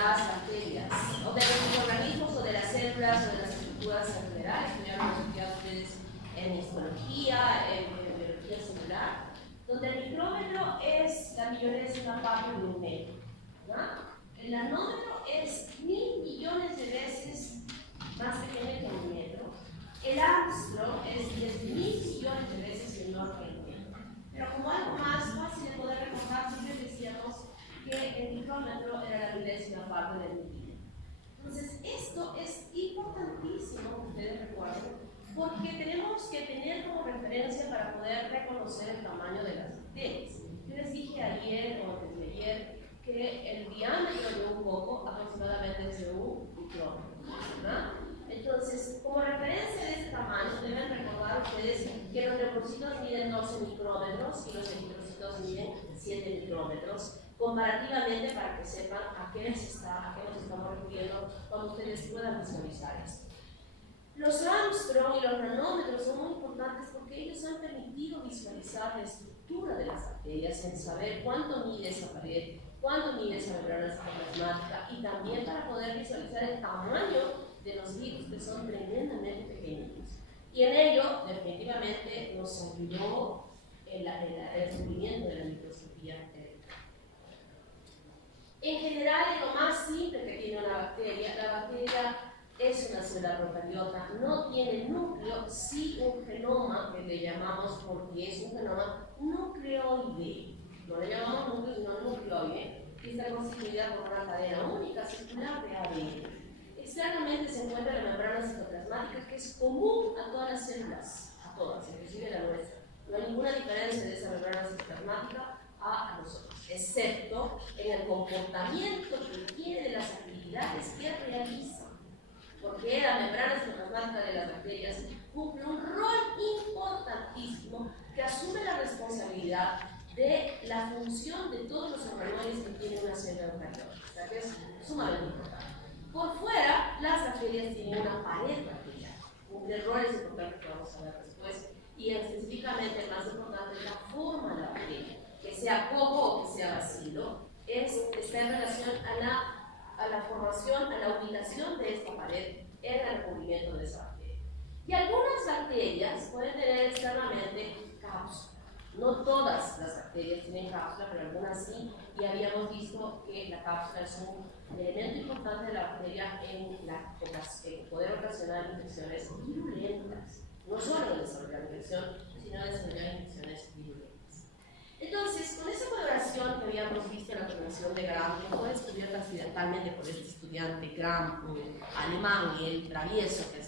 las arterias, o de los microorganismos, o de las células, o de las estructuras en general. Esto ya lo hemos estudiado ustedes en histología, en biología celular, donde el micrómetro es la millonésima parte de un metro, ¿no? El nanómetro es 1000 millones de veces más pequeño que un metro. El Armstrong es 10.000 millones de veces menor que el metro. Pero como algo más fácil de poder recordar, siempre decíamos que el micrómetro era la milésima parte del milímetro. Entonces, esto es importantísimo que ustedes recuerden, porque tenemos que tener como referencia para poder reconocer el tamaño de las bacterias. Yo les dije ayer o antes de ayer que el diámetro de un coco aproximadamente es de un micrómetro, ¿verdad? Entonces, como referencia de este tamaño, deben recordar ustedes que los leucocitos miden 12 micrómetros y los eritrocitos miden 7 micrómetros, comparativamente, para que sepan a qué nos estamos refiriendo cuando ustedes puedan visualizar esto. Los Armstrong y los nanómetros son muy importantes porque ellos han permitido visualizar la estructura de las bacterias, en saber cuánto mide esa pared, cuánto mide esa membrana citoplasmática, y también para poder visualizar el tamaño de los virus, que son tremendamente pequeñitos. Y en ello, definitivamente, nos ayudó el descubrimiento de la microscopía electrónica. En general, es lo más simple que tiene una bacteria. La bacteria es una célula procariota, no tiene núcleo, sí un genoma, que le llamamos, porque es un genoma nucleoide. No le llamamos núcleo, sino nucleoide, que está constituida por una cadena única circular de ADN. Externamente se encuentra la membrana citoplasmática, que es común a todas las células, a todas, inclusive la nuestra. No hay ninguna diferencia de esa membrana citoplasmática a nosotros, excepto en el comportamiento que tiene de las actividades que realiza. Porque la membrana citoplasmática de las bacterias cumple un rol importantísimo que asume la responsabilidad de la función de todos los organoides que tiene una célula eucariota, o sea que es sumamente importante. Por fuera, las bacterias tienen una pared bacteriana, un error es importante que vamos a ver después, y específicamente el más importante es la forma de la bacteria, que sea coco o que sea bacilo, está en relación a la formación, a la ubicación de esta pared en el recubrimiento de esa bacteria. Y algunas bacterias pueden tener externamente cápsula. No todas las bacterias tienen cápsula, pero algunas sí, y habíamos visto que la cápsula es un elemento importante de la bacteria en poder ocasionar infecciones virulentas. No solo desarrollar infección, sino desarrollar infecciones virulentas. Entonces, con esa coloración que habíamos visto en la coloración de Gram, que fue descubierta accidentalmente por este estudiante Gram, alemán, y el travieso que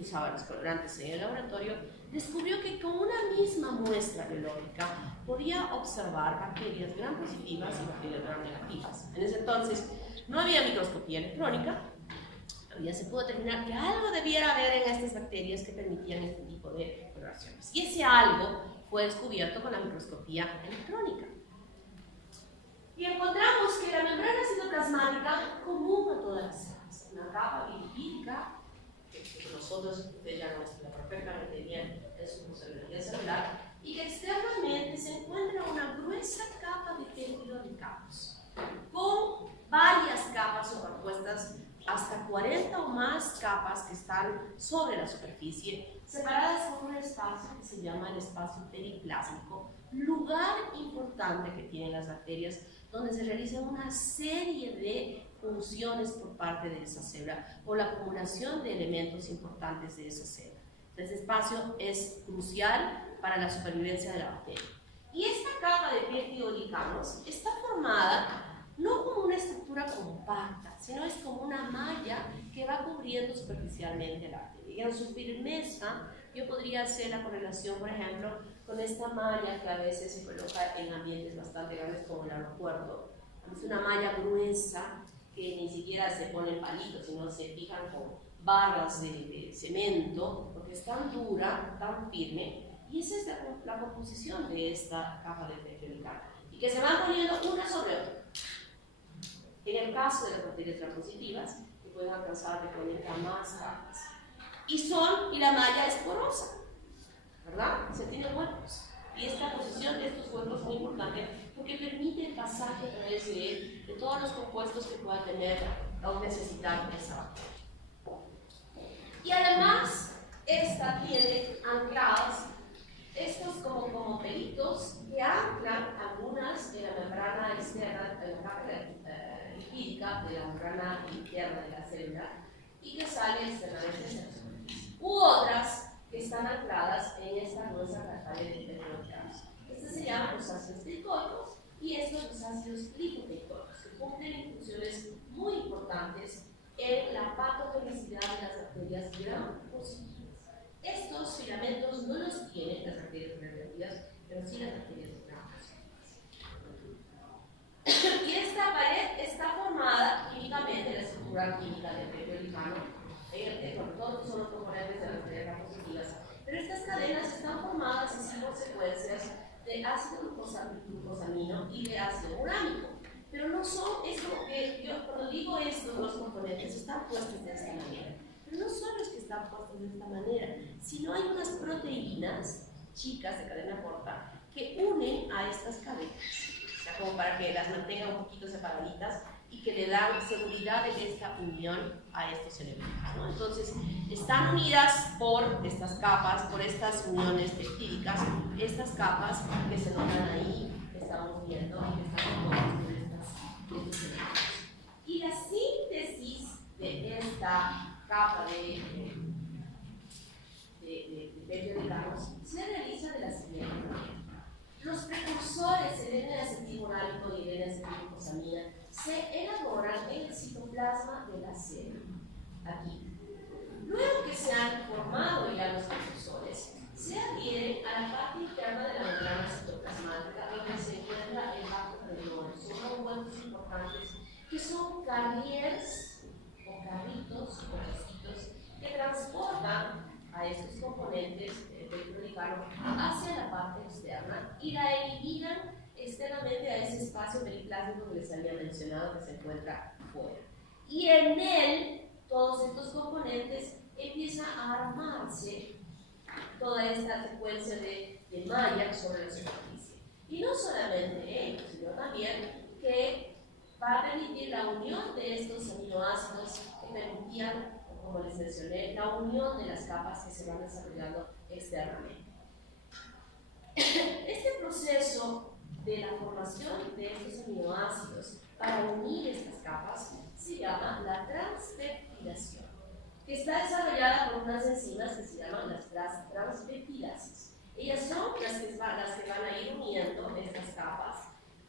usaba los colorantes en el laboratorio, descubrió que con una misma muestra biológica podía observar bacterias gram positivas y bacterias gram negativas. En ese entonces no había microscopía electrónica, ya se pudo determinar que algo debiera haber en estas bacterias que permitían este tipo de coloraciones. Y ese algo fue descubierto con la microscopía electrónica. Y encontramos que la membrana citoplasmática, común a todas las células, una capa lipídica, que nosotros, ustedes ya nos la perfectamente bien en su funcionalidad celular, y que externamente se encuentra una gruesa capa de péptido de campos, con varias capas superpuestas, hasta 40 o más capas que están sobre la superficie, separadas por un espacio que se llama el espacio periplásmico, lugar importante que tienen las bacterias, donde se realizan una serie de funciones por parte de esa célula, o la acumulación de elementos importantes de esa célula. Este espacio es crucial para la supervivencia de la bacteria. Y esta capa de peptidolicanos está formada no como una estructura compacta, sino es como una malla que va cubriendo superficialmente la bacteria. Y en su firmeza, yo podría hacer la correlación, por ejemplo, con esta malla que a veces se coloca en ambientes bastante grandes como el aeropuerto. Es una malla gruesa que ni siquiera se pone en palitos, sino se fijan con barras de cemento, porque es tan dura, tan firme, y esa es la composición de esta capa de peptidoglicano, y que se van poniendo una sobre otra. En el caso de las bacterias gram-positivas, que pueden alcanzar de 40 más capas. Y la malla es porosa, ¿verdad? Se tiene huecos. Y esta posición de estos huecos es muy importante porque permite el pasaje a través de todas todos los compuestos que pueda tener o necesitar esa bacteria. Y además, esta tiene ancladas estos como pelitos que anclan algunas de la membrana externa, de la capa lipídica de la membrana interna de la célula y que sale externamente u otras que están ancladas en esta gruesa pared de petrolíferos. Estos se llaman los ácidos teicoicos y estos los ácidos lipoteicoicos, que cumplen funciones muy importantes en la patogenicidad de las bacterias gram positivas. Estos filamentos no los tienen las bacterias negativas, pero sí las bacterias gram positivas. Y esta pared está formada químicamente, la estructura química del petrolífero, todos son los componentes de las bacterias gram positivas, pero estas cadenas están formadas así por secuencias de ácido glucosamino y de ácido uránico. Pero no son, es como que yo cuando digo estos dos componentes están puestos de esta manera. Pero no son los que están puestos de esta manera, sino hay unas proteínas chicas de cadena corta que unen a estas cadenas. O sea, como para que las mantengan un poquito separaditas y que le dan seguridad en esta unión a estos elementos, ¿no? Entonces, están unidas por estas capas, por estas uniones peptídicas, estas capas que se notan ahí, que estamos viendo y que están compuestas por estos elementos. Y la síntesis de esta capa de peptídicos se realiza de la siguiente manera. Los precursores, el N-acetilmonálico y el N-acetilglucosamina, se elaboran en el citoplasma de la célula, aquí. Luego que se han formado ya los precursores, se adhieren a la parte interna de la membrana citoplasmática donde se encuentra el bacteriolor. Son compuestos importantes que son carriers o carritos o cositos que transportan a estos componentes petrolíferos hacia la parte externa y la eliminan externamente a ese espacio periplásmico que les había mencionado que se encuentra fuera. Y en él, todos estos componentes empiezan a armarse toda esta secuencia de malla sobre la superficie. Y no solamente ellos, sino también que va a permitir la unión de estos aminoácidos que permitían, como les mencioné, la unión de las capas que se van desarrollando externamente. Este proceso de la formación de estos aminoácidos para unir estas capas se llama la transpeptidación, que está desarrollada por unas enzimas que se llaman las transpeptidases. Ellas son las que van a ir uniendo estas capas,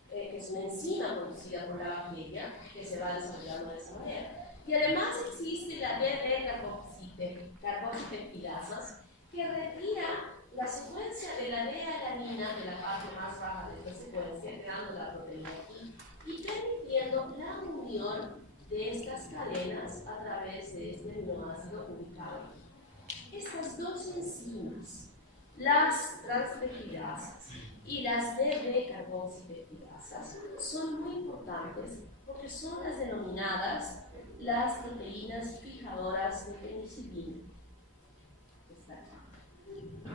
que es una enzima producida por la bacteria que se va desarrollando de esa manera. Y además existe la D-carboxipeptidasas que retira la secuencia de la D-alanina de la parte más baja de esta secuencia, creando la proteína aquí y permitiendo la unión de estas cadenas a través de este aminoácido ubicado. Estas dos enzimas, las transpeptidasas y las D-carboxipeptidasas, son muy importantes porque son las denominadas las proteínas fijadoras de penicilina.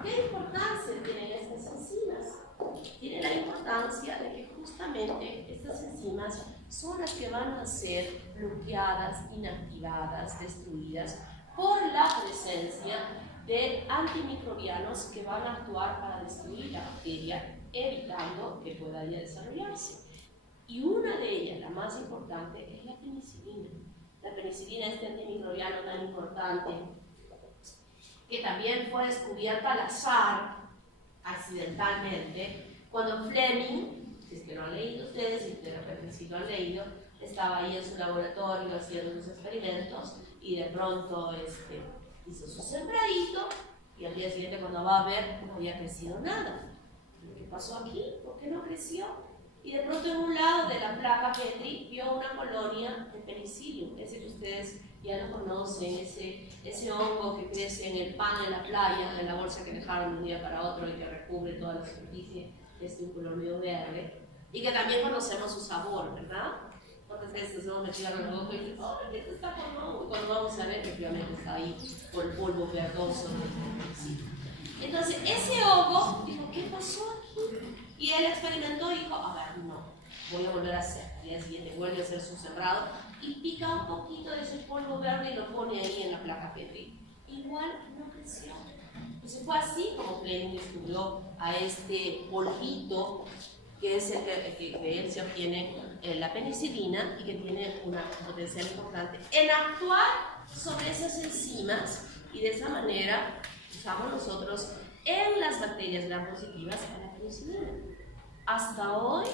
¿Qué importancia tienen estas enzimas? Tienen la importancia de que justamente estas enzimas son las que van a ser bloqueadas, inactivadas, destruidas por la presencia de antimicrobianos que van a actuar para destruir la bacteria, evitando que pueda ya desarrollarse. Y una de ellas, la más importante, es la penicilina. La penicilina, este antimicrobiano tan importante, que también fue descubierta al azar, accidentalmente, cuando Fleming, si es que lo han leído ustedes, y de repente si lo han leído, estaba ahí en su laboratorio haciendo sus experimentos y de pronto hizo su sembradito y al día siguiente cuando va a ver no había crecido nada. ¿Qué pasó aquí? ¿Por qué no creció? Y de pronto en un lado de la placa Petri vio una colonia de penicillium, ese que ustedes ya lo conocen, ese hongo que crece en el pan en la playa, en la bolsa que dejaron de un día para otro y que recubre toda la superficie, es de un color medio verde, y que también conocemos su sabor, ¿verdad? ¿Cuántas veces nos metido en el boca y dicen, oh, ¿qué está con hongo? Y cuando vamos a ver, efectivamente está ahí por el polvo verdoso del penicillium. Entonces, ese hongo dijo, ¿qué pasó aquí? Y él experimentó y dijo, a ver, no, voy a volver a hacer. Al día siguiente vuelve a hacer su sembrado y pica un poquito de ese polvo verde y lo pone ahí en la placa Petri. Igual no creció. Entonces fue así como Fleming descubrió a este polvito que es el que de él se obtiene la penicilina y que tiene un potencial importante en actuar sobre esas enzimas, y de esa manera usamos nosotros en las bacterias gram positivas a la penicilina. Hasta hoy,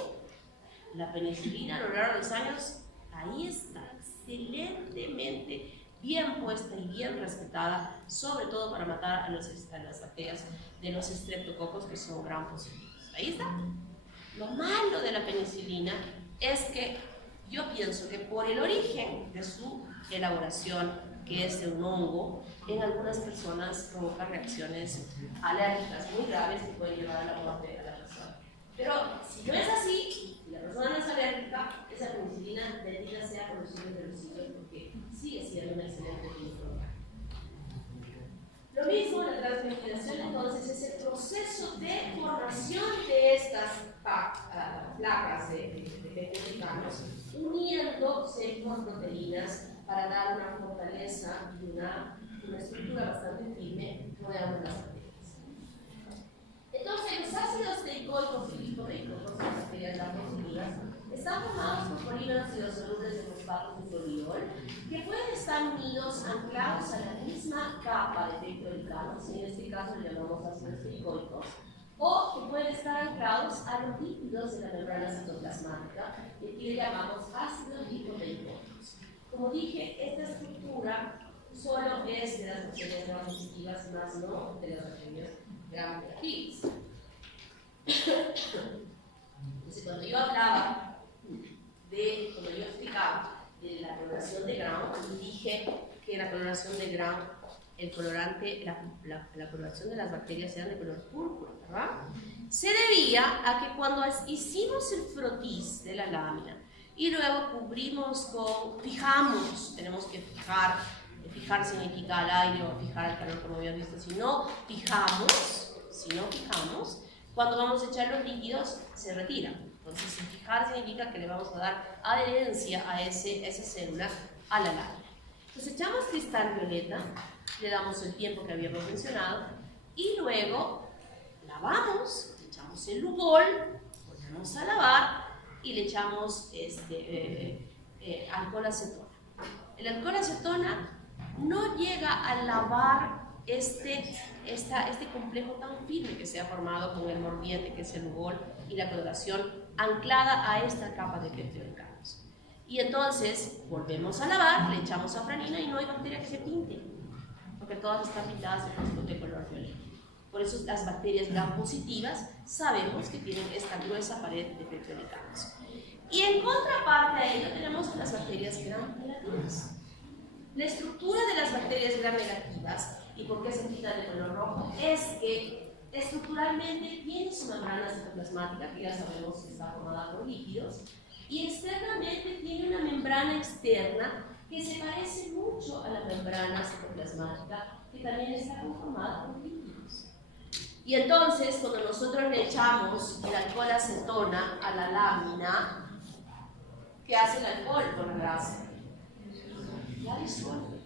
la penicilina a lo largo de los años, ahí está, excelentemente bien puesta y bien respetada, sobre todo para matar a las bacterias de los estreptococos que son gram positivos. Ahí está. Lo malo de la penicilina es que yo pienso que por el origen de su elaboración, que es de un hongo, en algunas personas provoca reacciones alérgicas muy graves que pueden llevar a la muerte de la persona. Pero si no es así, si la persona no es alérgica, esa penicilina bendita sea por los siglos de los siglos, porque sigue siendo un excelente medicamento. Lo mismo, la transmembración entonces es el proceso de formación de estas placas de peptidicanos, uniéndose con proteínas para dar una fortaleza y una estructura bastante firme rodeando las bacterias. Entonces, los ácidos teicoicos y lipoteicos, las bacterias gram-positivas, están formados por polímeros hidrosolubles de fosfato de fluorol que pueden estar unidos, anclados a la misma capa de peptidicanos, y en este caso le llamamos ácidos teicoicos, o que pueden estar anclados a los lípidos de la membrana citoplasmática, y aquí le llamamos ácidos lipoteicos. Como dije, esta estructura solo es de las bacterias gram positivas, más no de las bacterias gram negativas. Entonces, cuando yo explicaba de la coloración de Gram, dije que la coloración de Gram, el colorante, la coloración de las bacterias eran de color púrpura, ¿verdad? Se debía a que cuando hicimos el frotis de la lámina y luego cubrimos fijamos, tenemos que fijar significa al aire o fijar al calor, como habíamos visto, si no fijamos, cuando vamos a echar los líquidos se retiran. Entonces, fijar significa que le vamos a dar adherencia a esa célula a la lámina. Entonces, echamos cristal violeta, le damos el tiempo que habíamos mencionado y luego lavamos, le echamos el lugol, volvemos a lavar y le echamos alcohol acetona. El alcohol acetona no llega a lavar este complejo tan firme que se ha formado con el mordiente, que es el lugol, y la coloración anclada a esta capa de peptidicanos. Y entonces volvemos a lavar, le echamos safranina y no hay bacteria que se pinte, porque todas están pintadas de color violeta. Por eso las bacterias gram positivas sabemos que tienen esta gruesa pared de peptidicanos. Y en contraparte a ello tenemos las bacterias gram negativas. La estructura de las bacterias gram negativas, y por qué se pintan de color rojo, es que estructuralmente tiene su membrana citoplasmática, que ya sabemos que está formada por lípidos, y externamente tiene una membrana externa que se parece mucho a la membrana citoplasmática, que también está conformada por lípidos. Y entonces, cuando nosotros le echamos el alcohol acetona a la lámina, ¿qué hace el alcohol con la grasa? La disuelve.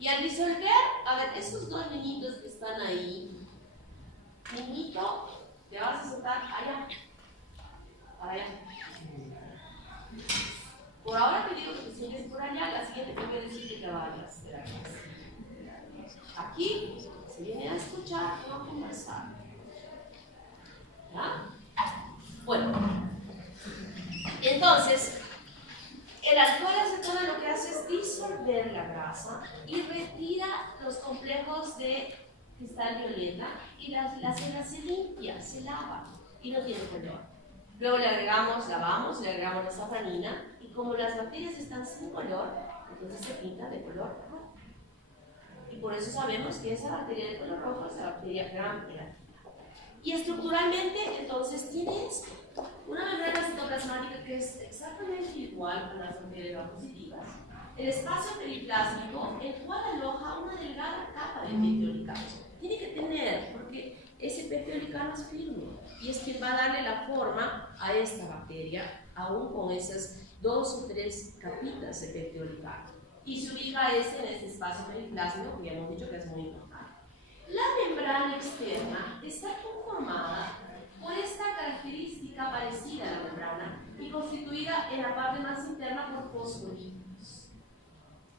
Y al disolver, a ver, esos dos niñitos que están ahí, niñito, te vas a sentar allá, para allá. Por ahora te digo que te sientes por allá, la siguiente tengo que decir que te vayas de la clase. Aquí se viene a escuchar, no a conversar. ¿Ya? Bueno, entonces, el alcohol acetona lo que hace es disolver la grasa y retira los complejos de cristal violeta y la cera se limpia, se lava y no tiene color. Luego lavamos, le agregamos la safranina y como las bacterias están sin color, entonces se pinta de color rojo. Y por eso sabemos que esa bacteria de color rojo es la bacteria gram negativa. Y estructuralmente, entonces, tiene esto. Una membrana citoplasmática que es exactamente igual a las bacterias gram positivas. El espacio periplásmico, el cual aloja una delgada capa de peptidicanos. Tiene que tener, porque ese peptidicano es firme. y es quien va a darle la forma a esta bacteria, aún con esas 2 o 3 capitas de peptidolicano. Y se ubica en este espacio periplásmico, que ya hemos dicho que es muy importante. La membrana externa está conformada por esta característica parecida a la membrana y constituida en la parte más interna por fosfolípidos.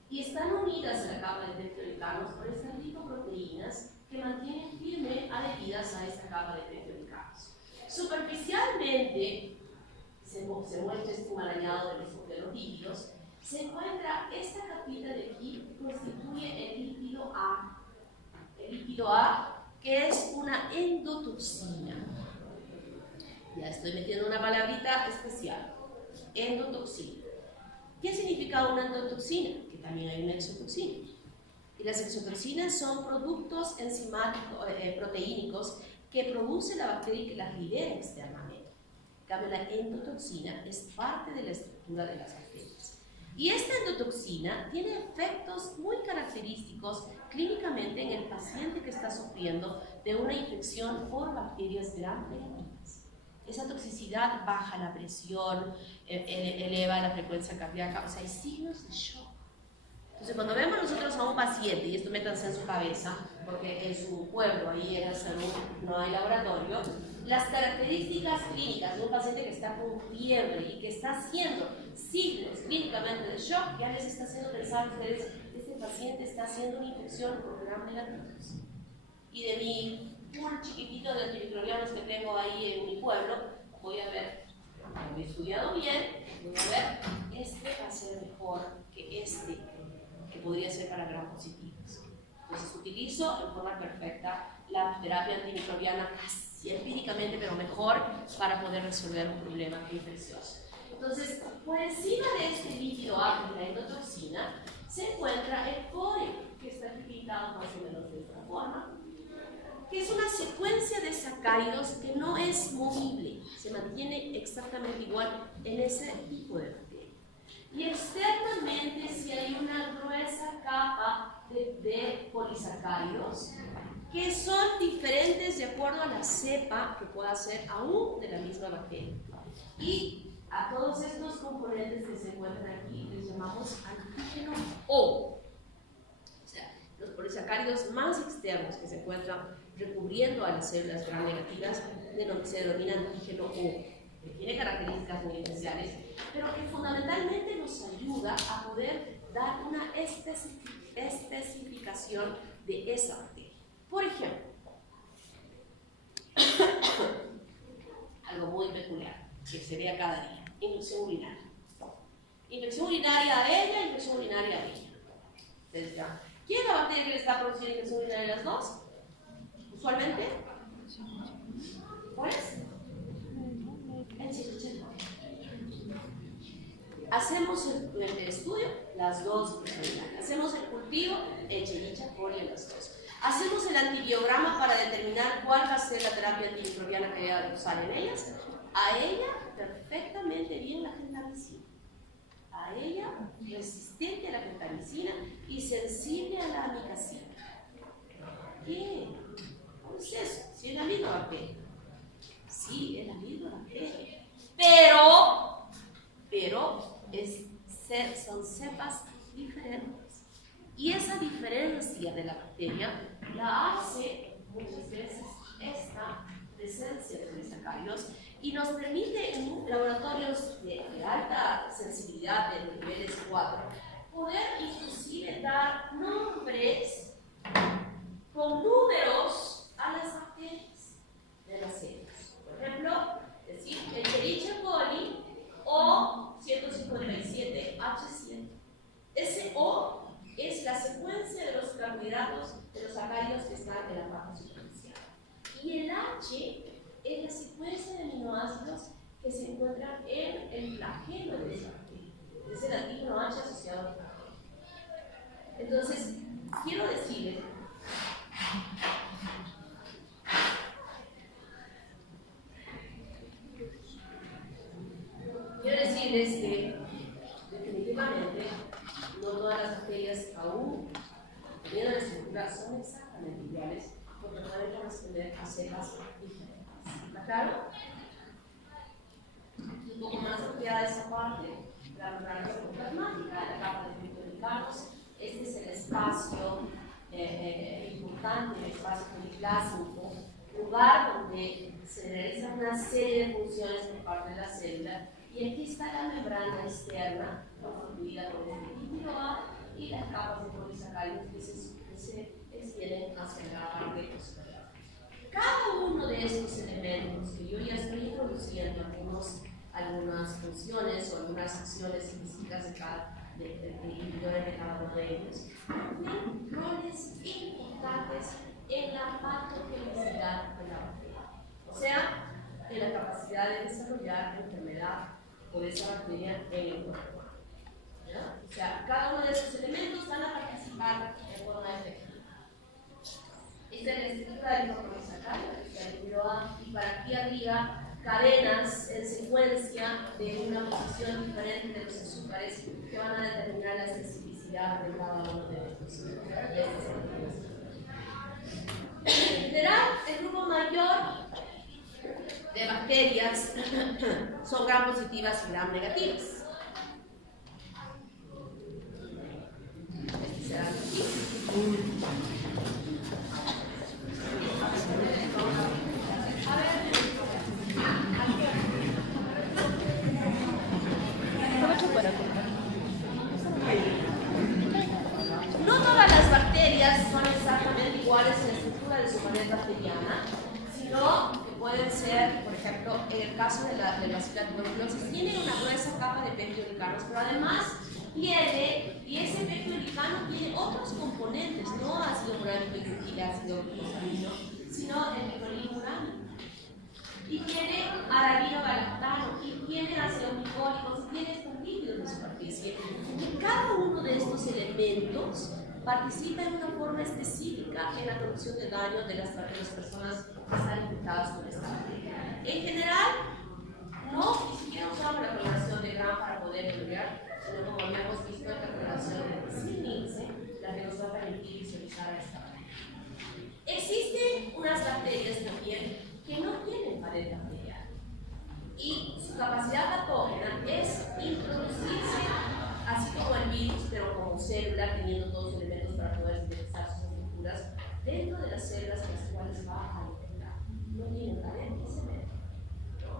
Y están unidas a la capa de peptidolicanos por estas lipoproteínas que mantienen firme adheridas a esta capa de peptidolicanos. Superficialmente, se muestra este enmarañado de los lípidos, se encuentra esta capita de aquí que constituye el lípido A. El lípido A, que es una endotoxina. Ya estoy metiendo una palabrita especial. Endotoxina. ¿Qué significa una endotoxina? Que también hay una exotoxina. Y las exotoxinas son productos enzimáticos, proteínicos que produce la bacteria y que las libera externamente. En cambio, la endotoxina es parte de la estructura de las bacterias. Y esta endotoxina tiene efectos muy característicos clínicamente en el paciente que está sufriendo de una infección por bacterias gram negativas. Esa toxicidad baja la presión, eleva la frecuencia cardíaca, o sea, hay signos de shock. Entonces, cuando vemos nosotros a un paciente, y esto métanse en su cabeza, porque en su pueblo, ahí en la salud, no hay laboratorio, las características clínicas de un paciente que está con fiebre y que está haciendo signos clínicamente de shock, ya les está haciendo pensar a ustedes, este paciente está haciendo una infección por gram negativos. Y de mi pool chiquitito de antimicrobianos que tengo ahí en mi pueblo, voy a ver, lo he estudiado bien, voy a ver, este va a ser mejor que este, que podría ser para gram positivos. Entonces utilizo en forma perfecta la terapia antimicrobiana casi empíricamente, pero mejor para poder resolver un problema infeccioso. Entonces, por encima de este líquido A, la endotoxina, se encuentra el core, que está aquí pintado más o menos de esta forma, que es una secuencia de sacáridos que no es movible, se mantiene exactamente igual en ese tipo de bacteria. Y externamente, si hay una gruesa capa de polisacáridos que son diferentes de acuerdo a la cepa que pueda ser aún de la misma bacteria. Y a todos estos componentes que se encuentran aquí les llamamos antígeno O. O sea, los polisacáridos más externos que se encuentran recubriendo a las células gram negativas se denomina antígeno O, que tiene características muy especiales, pero que fundamentalmente nos ayuda a poder dar una especificación de esa bacteria. Por ejemplo, algo muy peculiar que se ve a cada día, infección urinaria. Infección urinaria a ella, infección urinaria a ella. Entonces, ¿quién es la bacteria que le está produciendo infección urinaria a las dos? Usualmente, ¿cuál es? El Escherichia coli. Hacemos el estudio, las dos, hacemos el cultivo, Escherichia coli en las dos. Hacemos el antibiograma para determinar cuál va a ser la terapia antimicrobiana que debe usar en ellas. A ella, perfectamente bien la gentamicina. A ella, resistente a la gentamicina y sensible a la amicacina. ¿Qué? ¿Cómo es eso? Si es la misma bacteria. Sí, es la misma bacteria. Pero son cepas diferentes. Y esa diferencia de la bacteria la hace muchas veces esta presencia de polisacáridos y nos permite en laboratorios de alta sensibilidad de los niveles 4 poder inclusive dar nombres con números a las bacterias de las células. Por ejemplo, decir Escherichia coli O 157H7. Ese O es la secuencia de los carbohidratos, de los sacáridos que están en la parte superficial. Y el H es la secuencia de aminoácidos que se encuentran en el flagelo de esa bacteria. Es el antígeno H asociado al flagelo. Entonces, quiero decirles que definitivamente no todas las bacterias aún teniendo la estructura son exactamente iguales porque pueden corresponder a cepas diferentes. ¿Está claro? Un poco más ampliada esa parte, la membrana plasmática, la capa de peptidolicanos. Este es el espacio importante, el espacio poliplásmico, lugar donde se realizan una serie de funciones por parte de la célula. Y aquí está la membrana externa, constituida por el líquido A y las capas de polisacáridos que se extienden hacia la parte posterior. Cada uno de estos elementos que yo ya estoy introduciendo algunas funciones o algunas acciones físicas individuales de cada uno de ellos, tienen roles importantes en la patogenicidad de la bacteria, o sea, en la capacidad de desarrollar la enfermedad o de esa bacteria en el cuerpo. ¿Ya? O sea, cada uno de estos elementos van a participar de forma efectiva. Esta es la estructura del polisacárido, y para aquí arriba cadenas en secuencia de una posición diferente de los azúcares que van a determinar la especificidad de cada uno de estos. En general, el grupo mayor de bacterias son gram positivas y gram negativas. Este será aquí. No todas las bacterias son exactamente iguales en la estructura de su pared bacteriana, sino que pueden ser, por ejemplo, en el caso de la bacillotuberculosis, tiene una gruesa capa de peptidolicanos, pero además tiene, y ese peptidolicano tiene otros componentes, no ácido uránico y ácido glucosamino, sino el picolino uránico. Y tiene arabino galactano, y tiene ácido glicólico, y tiene estos lípidos de superficie. Y cada uno de estos elementos participa en una forma específica en la producción de daño de las personas que están infectadas con esta bacteria. En general, no ni siquiera usamos la coloración de Gram para poder estudiar, sino como habíamos visto en la coloración de Zinnixe, la que nos va a permitir visualizar esta bacteria. Existen unas bacterias también que no tienen pared bacteriana y su capacidad patógena es introducirse así como el virus, pero como célula, teniendo todos los elementos para poder sintetizar sus estructuras dentro de las células con las cuales va a infectar. No tienen pared ni se meten.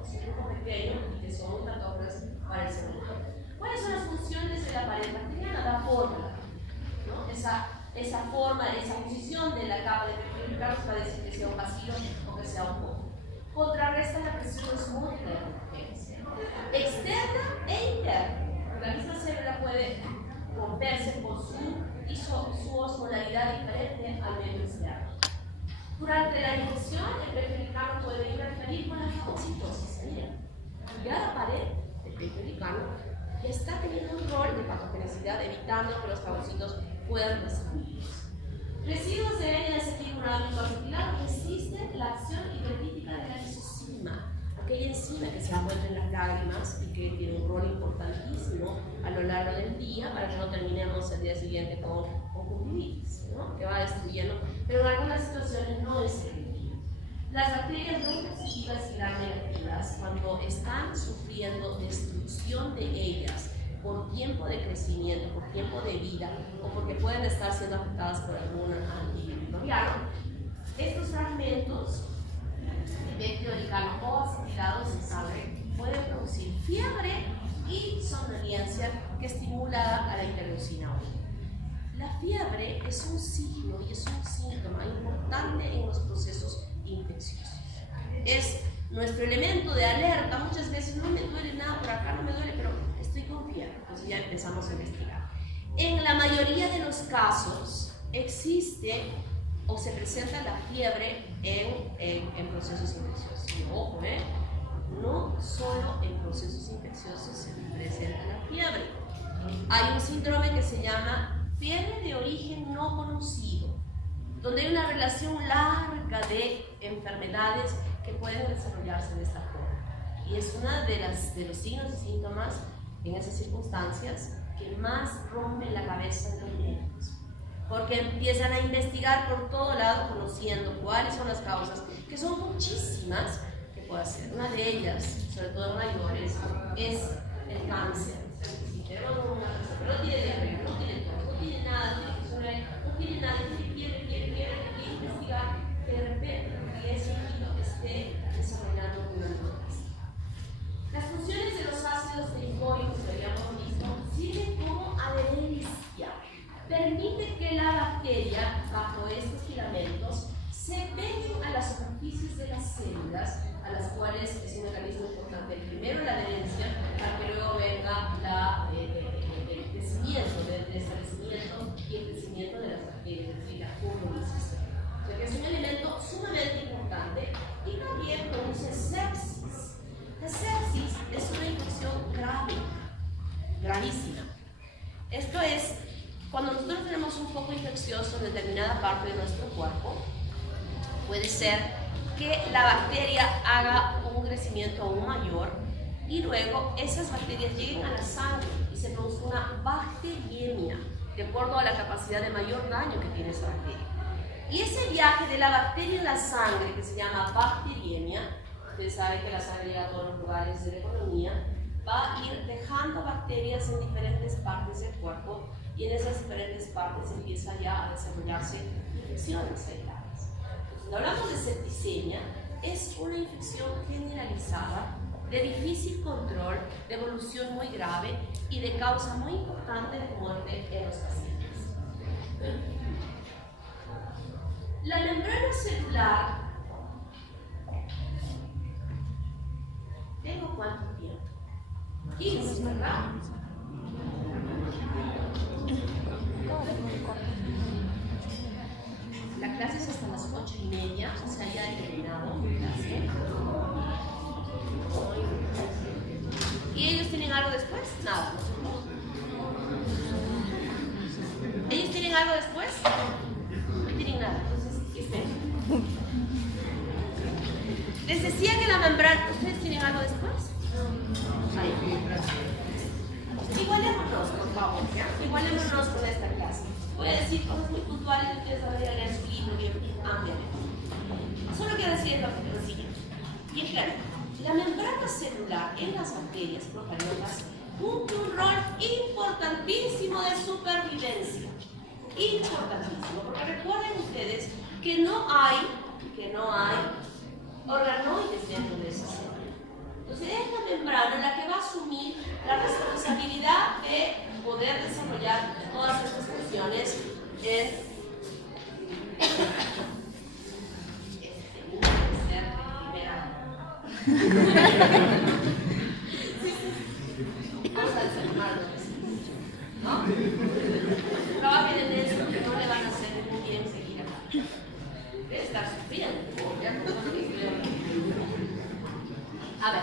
Es un grupo pequeño y que son muy patógenas para el ser humano. ¿Cuáles son las funciones de la pared bacteriana? Da forma, ¿no? Esa forma, esa posición de la capa de peptidolicanos va a decir que sea un bacilo o que sea un poco. Contrarresta la presión osmótica de la emergencia, externa e interna. La misma célula puede romperse por su osmolaridad diferente al medio externo. Durante la infección, el peptidolicano puede interferir con la fagocitosis. Ya la pared del peptidolicano ya está teniendo un rol de patogenicidad, evitando que los fagocitos puedan destruirlos. Residuos de N-acetiluracilo acetilado resisten la acción hidrolítica de la lisocima, aquella enzima que se encuentra en las lágrimas y que tiene un rol importantísimo a lo largo del día para que no terminemos el día siguiente con conjuntivitis, ¿no? Que va destruyendo, pero en algunas situaciones no es efectivo. Las bacterias no positivas y gram negativas, cuando están sufriendo destrucción de ellas por tiempo de crecimiento, por tiempo de vida, o porque pueden estar siendo afectadas por algún antimicrobiano, estos fragmentos de peptidolicano o acetilados en sangre pueden producir fiebre y somnolencia que estimula a la interleucina 1. La fiebre es un signo y es un síntoma importante en los procesos infecciosos. Es nuestro elemento de alerta. Muchas veces no me duele nada por acá, no me duele, pero estoy con fiebre. Entonces ya empezamos a investigar. En la mayoría de los casos existe o se presenta la fiebre en procesos infecciosos. Y ojo, no solo en procesos infecciosos se presenta la fiebre. Hay un síndrome que se llama fiebre de origen no conocido, donde hay una relación larga de enfermedades que pueden desarrollarse de esta forma. Y es una de los signos y síntomas en esas circunstancias que más rompen la cabeza de los médicos, porque empiezan a investigar por todo lado conociendo cuáles son las causas, que son muchísimas, puede hacer. Una de ellas, sobre todo en mayores, es el cáncer. Si tenemos una persona que no tiene diabetes, no tiene tos, no tiene nada, no tiene nada, quiere investigar, que de repente ese niño esté desarrollando una neurosis. Las funciones de los ácidos trifólicos que habíamos visto sirven como adherencia. Permite que la bacteria, bajo estos filamentos, se peguen a las superficies de las células, a las cuales es un mecanismo importante. Primero la adherencia, para que luego venga el crecimiento, el establecimiento y el crecimiento de las bacterias, es decir, la colonización. O sea que es un elemento sumamente importante y también produce sepsis. La sepsis es una infección grave, gravísima. Esto es cuando nosotros tenemos un foco infeccioso en determinada parte de nuestro cuerpo. Puede ser que la bacteria haga un crecimiento aún mayor y luego esas bacterias lleguen a la sangre y se produce una bacteriemia de acuerdo a la capacidad de mayor daño que tiene esa bacteria. Y ese viaje de la bacteria en la sangre, que se llama bacteriemia, ustedes saben que la sangre llega a todos los lugares de la economía, va a ir dejando bacterias en diferentes partes del cuerpo y en esas diferentes partes empieza ya a desarrollarse infecciones aisladas. Cuando hablamos de septicemia, es una infección generalizada, de difícil control, de evolución muy grave y de causa muy importante de muerte en los pacientes. La membrana celular, ¿tengo cuánto tiempo? 15, ¿verdad? La clase es hasta las 8:30, o sea, ya he terminado mi clase. ¿Y ellos tienen algo después? Nada. ¿Ellos tienen algo después? No tienen nada, entonces, ¿qué esperen? Les decía que la membrana... ¿Ustedes tienen algo después? Igualémonos, por favor, ¿ya? Igualémonos con esta clase. Voy a decir cosas muy puntuales, ustedes van a leer su libro bien ampliamente. Solo quiero decir lo siguiente. Bien claro, la membrana celular en las bacterias procariotas cumple un rol importantísimo de supervivencia. Importantísimo, porque recuerden ustedes que no hay organoides dentro de esa célula. Entonces es la membrana la que va a asumir la responsabilidad de poder desarrollar todas estas funciones en vamos a desanimar, ¿no? Trabajen en eso, que no le van a hacer muy bien seguir acá. Debe estar sufriendo. A ver,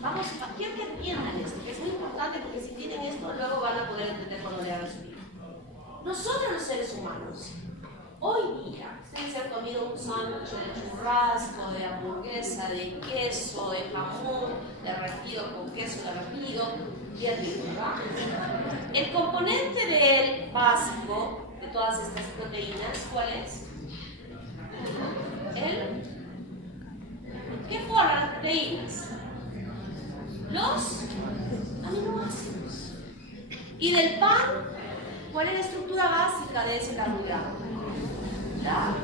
vamos, quiero que entiendan esto, que es muy importante porque si tienen esto, luego van a poder entender cuando le hagan su vida. Nosotros los seres humanos, hoy día, ustedes se han comido un sándwich de churrasco, de hamburguesa, de queso, de jamón, derretido con queso derretido, y rico, ¿verdad? El componente básico de todas estas proteínas, ¿cuál es? ¿Qué forman las proteínas? Los aminoácidos. ¿Y del pan? ¿Cuál es la estructura básica de ese carbohidrato? La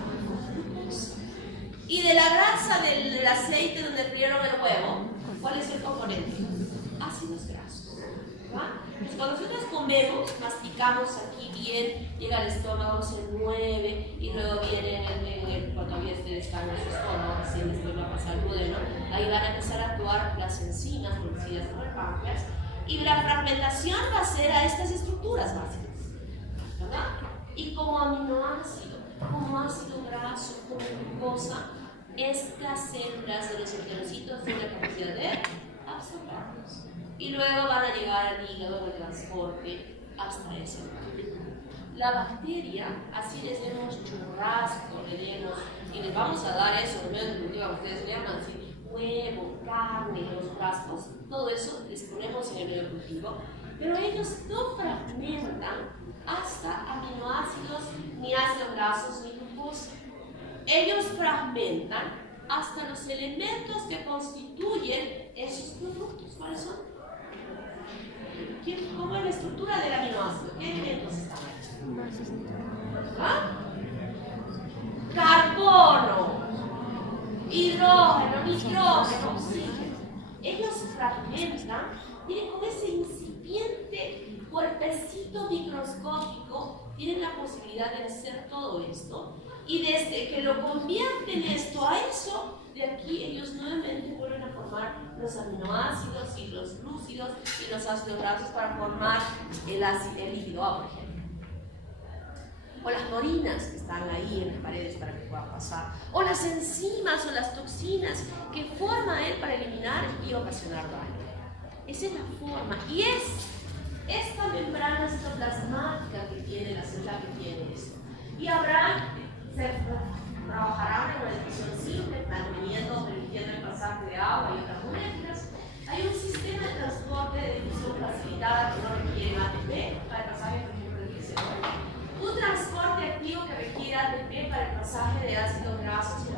glucosa. ¿Y de la grasa del aceite donde frieron el huevo? ¿Cuál es el componente? Ácidos grasos. Pues cuando nosotros comemos, masticamos aquí bien, llega al estómago, se mueve y luego viene cuando todavía está en nuestro estómago, recién después va a pasar el modelo, ahí van a empezar a actuar las enzimas producidas por el páncreas y la fragmentación va a ser a estas estructuras básicas, ¿verdad? Y como aminoácido, como ácido graso, como glucosa, estas células de los enterocitos tienen la capacidad de absorberlos. Y luego van a llegar al hígado en el transporte hasta ese momento. La bacteria, así les demos churrasco, le demos, y les vamos a dar eso, en medio de cultivo, ustedes le llaman así, huevo, carne, los frascos, todo eso les ponemos en el medio cultivo, pero ellos no fragmentan hasta aminoácidos, ni ácidos grasos, ni glucosa. Ellos fragmentan hasta los elementos que constituyen esos productos. ¿Cuáles son? ¿Cómo es la estructura del aminoácido? ¿Qué elementos están ahí? ¿Ah? Carbono, hidrógeno, nitrógeno, oxígeno. Ellos fragmentan, tienen con ese incipiente cuerpecito microscópico, tienen la posibilidad de hacer todo esto, y desde que lo convierten esto a eso, de aquí ellos nuevamente vuelven a formar los aminoácidos y los glúcidos y los ácidos grasos para formar el líquido A, por ejemplo. O las morinas que están ahí en las paredes para que puedan pasar, o las enzimas o las toxinas que forma él para eliminar y ocasionar daño. Esa es la forma, y es esta membrana citoplasmática que tiene la célula, que tiene esto. Y trabajarán en una división simple, manteniendo, permitiendo el pasaje de agua y otras moléculas. Hay un sistema de transporte de difusión facilitada que no requiere ATP para el pasaje, por ejemplo, del glicemol. Un transporte activo que requiere ATP para el pasaje de ácidos grasos